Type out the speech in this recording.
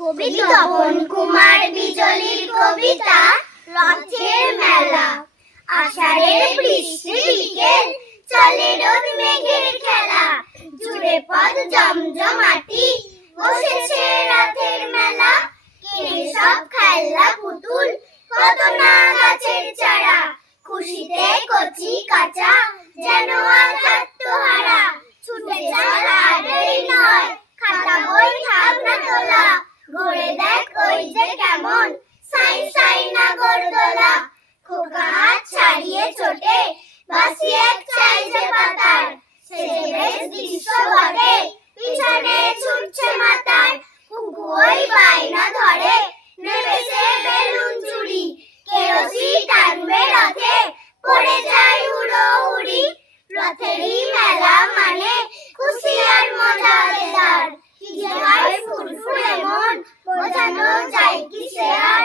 কবি তপন কুমার বিজলির কবিতা রথের মেলা। আষাঢ়ের বৃষ্টি বিকেল, চলে রোদ মেঘের খেলা, জুড়ে পথ জমজমাটি, বসেছে রথের মেলা। কেনে সব খেলনা পুতুল, কত না গাছের চারা, খুশিতে কচি কাঁচা, যেন আজ আত্মহারা। ছুটে চল আর দেরি নয়, খাতা বই থাক না তোলা, ঘুরে দেখ ওই যে কেমন সাই সাই নাগরদোলা। খোকা হাত ছাড়িয়ে ছোটে, বাসি এক চাই যে পাতার, সেজে বেশ দৃশ্য ঘটে, পিছনে ছুটছে মাতার। কুকু ওই বায়না ধরে, নেমেছে বেলুন চুরি, কেরোসি টানবে রথে, পড়ে যায় হুড়োহুড়ি। রথেরই মেলা মানে খুশি আর মজাদার, কি যে হয় ফুরফুরে মন, বোঝানো যায় কি সে আর।